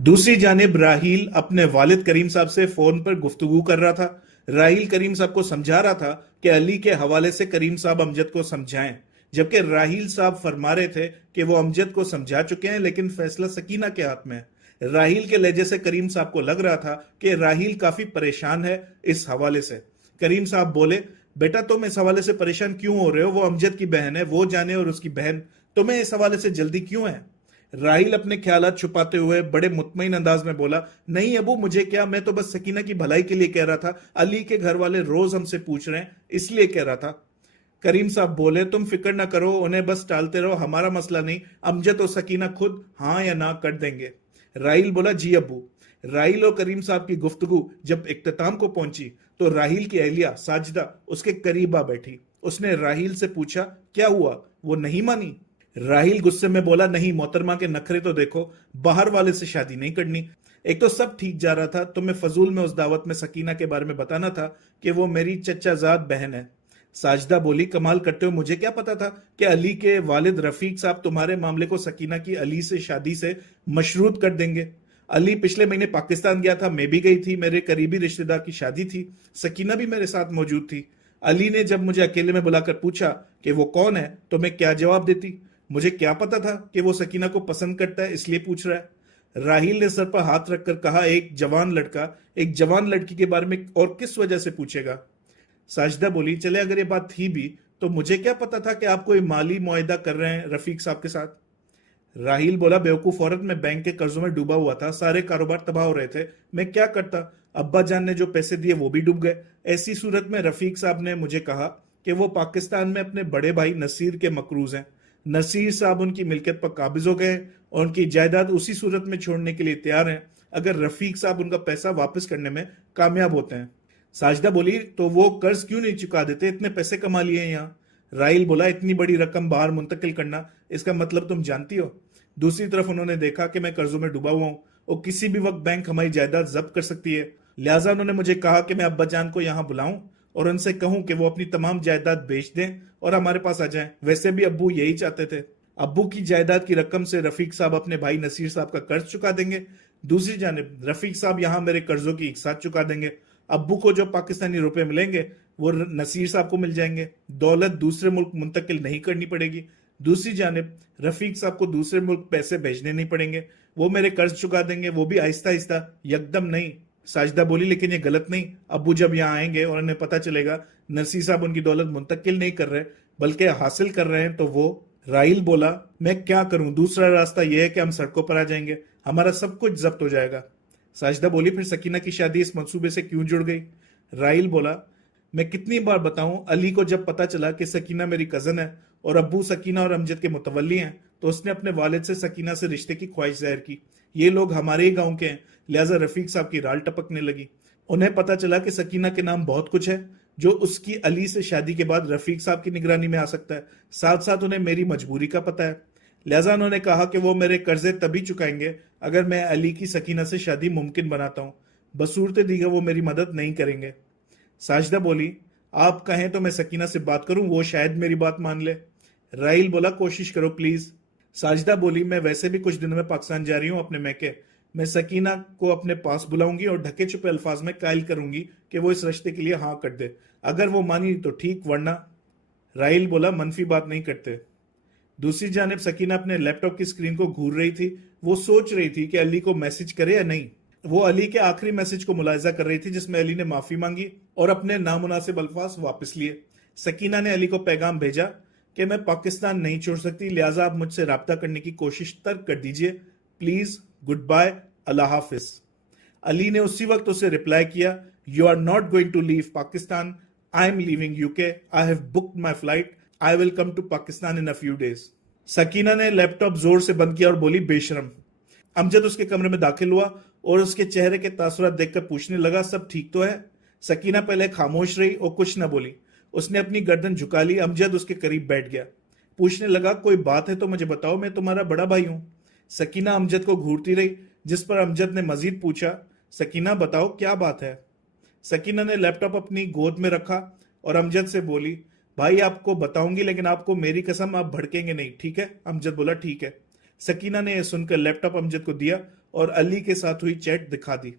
दूसरी जानिब राहील अपने वालिद करीम साहब से फोन पर गुफ्तगू कर रहा था। राहील करीम साहब को समझा रहा था कि अली के हवाले से करीम साहब अमजद को समझाएं, जबकि राहील साहब फरमा रहे थे कि वो अमजद को समझा चुके हैं लेकिन फैसला सकीना के हाथ में है। राहील के लहजे से करीम साहब को लग रहा था कि राहील काफी परेशान है इस हवाले से। करीम साहब बोले, बेटा तुम इस हवाले से परेशान क्यों हो रहे हो? वो अमजद की बहन है, वो जाने, और उसकी बहन, तुम्हें इस हवाले से जल्दी क्यों है? राहिल अपने ख्यालात छुपाते हुए बड़े मुतमईन अंदाज में बोला, नहीं अबू, मुझे क्या, मैं तो बस सकीना की भलाई के लिए कह रहा था। अली के घर वाले रोज हमसे पूछ रहे हैं, इसलिए कह रहा था। करीम साहब बोले, तुम फिक्र ना करो, उन्हें बस टालते रहो, हमारा मसला नहीं, अमजद और सकीना खुद हाँ या ना कर देंगे। राहिल बोला, जी अबू। राहिल और करीम साहब की गुफ्तगू जब इख्तिताम को पहुंची तो राहिल की अहलिया साजिदा उसके करीब आ बैठी। उसने राहिल से पूछा, क्या हुआ, वो नहीं मानी? राहिल गुस्से में बोला, नहीं मोहतरमा के नखरे तो देखो, बाहर वाले से शादी नहीं करनी। एक तो सब ठीक जा रहा था, तुम्हें फजूल में उस दावत में सकीना के बारे में बताना था कि वो मेरी चचाजाद बहन है। साजदा बोली, कमाल करते हो, मुझे क्या पता था कि अली के वालिद रफीक साहब तुम्हारे मामले को सकीना की अली से शादी से मशरूत कर देंगे। अली पिछले महीने पाकिस्तान गया था, मैं भी गई थी, मेरे करीबी रिश्तेदार की शादी थी, सकीना भी मेरे साथ मौजूद थी। अली ने जब मुझे अकेले में बुलाकर पूछा कि वो कौन है तो मैं क्या जवाब देती? मुझे क्या पता था कि वो सकीना को पसंद करता है, इसलिए पूछ रहा है। राहिल ने सर पर हाथ रखकर कहा, एक जवान लड़का एक जवान लड़की के बारे में और किस वजह से पूछेगा? साजिदा बोली, चले अगर ये बात थी भी तो मुझे क्या पता था कि आप कोई माली मुआहदा कर रहे हैं रफीक साहब के साथ? राहिल बोला, बेवकूफ औरत, मैं बैंक के कर्जों में डूबा हुआ था, सारे कारोबार तबाह हो रहे थे, मैं क्या करता? अब्बा जान ने जो पैसे दिए वो भी डूब गए। ऐसी सूरत में रफीक साहब ने मुझे कहा कि वो पाकिस्तान में अपने बड़े भाई नसीर के मकरूज हैं। नसीर साहब उनकी मिल्कियत पर काबिज हो गए और उनकी जायदाद उसी सूरत में छोड़ने के लिए तैयार हैं अगर रफीक साहब उनका पैसा वापस करने में कामयाब होते हैं। साजिदा बोली, तो वो कर्ज क्यों नहीं चुका देते? इतने पैसे कमा लिए हैं यहाँ। राहिल बोला, इतनी बड़ी रकम बाहर मुंतकिल करना, इसका मतलब तुम जानती हो? दूसरी तरफ उन्होंने देखा कि मैं कर्जों में डूबा हुआ हूं और किसी भी वक्त बैंक हमारी जायदाद जब्त कर सकती है। लिहाजा उन्होंने मुझे कहा कि मैं अब्बा जान को यहाँ बुलाऊं और उनसे कहूं कि वो अपनी तमाम जायदाद बेच दें और हमारे पास आ जाएं। वैसे भी अब्बू यही चाहते थे। अब्बू की जायदाद की रकम से रफीक साहब अपने भाई नसीर साहब का कर्ज चुका देंगे। दूसरी जानिब रफीक साहब यहाँ मेरे कर्जों की एक साथ चुका देंगे। अब्बू को जो पाकिस्तानी रुपए मिलेंगे वो नसीर साहब को मिल जाएंगे। दौलत दूसरे मुल्क मुंतकिल नहीं करनी पड़ेगी। दूसरी जानिब रफीक साहब को दूसरे मुल्क पैसे भेजने नहीं पड़ेंगे, वो मेरे कर्ज चुका देंगे, वो भी आहिस्ता आहिस्ता, यकदम नहीं। साजिदा बोली, लेकिन ये गलत नहीं, अब्बू जब यहाँ आएंगे और उन्हें पता चलेगा नरसी साहब उनकी दौलत मुंतकिल नहीं कर रहे बल्कि हासिल कर रहे हैं तो वो? राहिल बोला, मैं क्या करूं, दूसरा रास्ता यह है कि हम सड़कों पर आ जाएंगे, हमारा सब कुछ जब्त हो जाएगा। साजिदा बोली, फिर सकीना की शादी इस मंसूबे से क्यों जुड़ गई? राहिल बोला, मैं कितनी बार बताऊं, अली को जब पता चला कि सकीना मेरी कजन है और अब्बू सकीना और अमजद के मुतवल्ली हैं तो उसने अपने वालिद से सकीना से रिश्ते की ख्वाहिश जाहिर की। ये लोग हमारे ही गांव के हैं, लिहाजा रफीक साहब की राल टपकने लगी। उन्हें पता चला कि सकीना के नाम बहुत कुछ है जो उसकी अली से शादी के बाद रफीक साहब की निगरानी में आ सकता है। साथ साथ उन्हें मेरी मजबूरी का पता है, लिहाजा उन्होंने कहा कि वो मेरे कर्जे तभी चुकाएंगे अगर मैं अली की सकीना से शादी मुमकिन बनाता हूँ, बसूरत दीगर वो मेरी मदद नहीं करेंगे। साजिदा बोली, आप कहें तो मैं सकीना से बात करूं, वो शायद मेरी बात मान ले। राहिल बोला, कोशिश करो प्लीज। साजिदा बोली, मैं वैसे भी कुछ दिनों में पाकिस्तान जा रही हूं अपने मैके, मैं सकीना को अपने पास बुलाऊंगी और ढके छुपे अल्फाज में कायल करूंगी कि वो इस रिश्ते के लिए हाँ कर दे। अगर वो मानी तो ठीक, वरना। राहिल बोला, मनफी बात नहीं करते। दूसरी जानिब सकीना अपने लैपटॉप की स्क्रीन को घूर रही थी। वो सोच रही थी कि अली को मैसेज करे या नहीं। वो अली के आखिरी मैसेज को मुलायजा कर रही थी जिसमें अली ने माफी मांगी और अपने नामुनासिब अल्फाज वापस लिए। सकीना ने अली को पैगाम भेजा कि मैं पाकिस्तान नहीं छोड़ सकती, लिहाजा आप मुझसे राब्ता करने की कोशिश तर्क कर दीजिए, प्लीज, गुड बाय, अल्लाह हाफिज। अली ने उसी वक्त उसे रिप्लाई किया, you are not going to leave Pakistan, I am leaving UK, I have booked my flight, I will come to Pakistan in a few days. Sakina ने लैपटॉप जोर से बंद किया और बोली, बेशरम। अमजद उसके कमरे में दाखिल हुआ और उसके चेहरे के तासुरात देखकर पूछने लगा, सब ठीक तो है? सकीना पहले खामोश रही और कुछ न बोली। उसने अपनी गर्दन झुका ली। अमजद उसके करीब बैठ गया, पूछने लगा, कोई बात है तो मुझे बताओ, मैं तुम्हारा बड़ा भाई हूं। सकीना अमजद को घूरती रही, जिस पर अमजद ने मजीद पूछा, सकीना बताओ क्या बात है? सकीना ने लैपटॉप अपनी गोद में रखा और अमजद से बोली, भाई आपको बताऊंगी लेकिन आपको मेरी कसम आप भड़केंगे नहीं, ठीक है? अमजद बोला, ठीक है। सकीना ने यह सुनकर लैपटॉप अमजद को दिया और अली के साथ हुई चैट दिखा दी।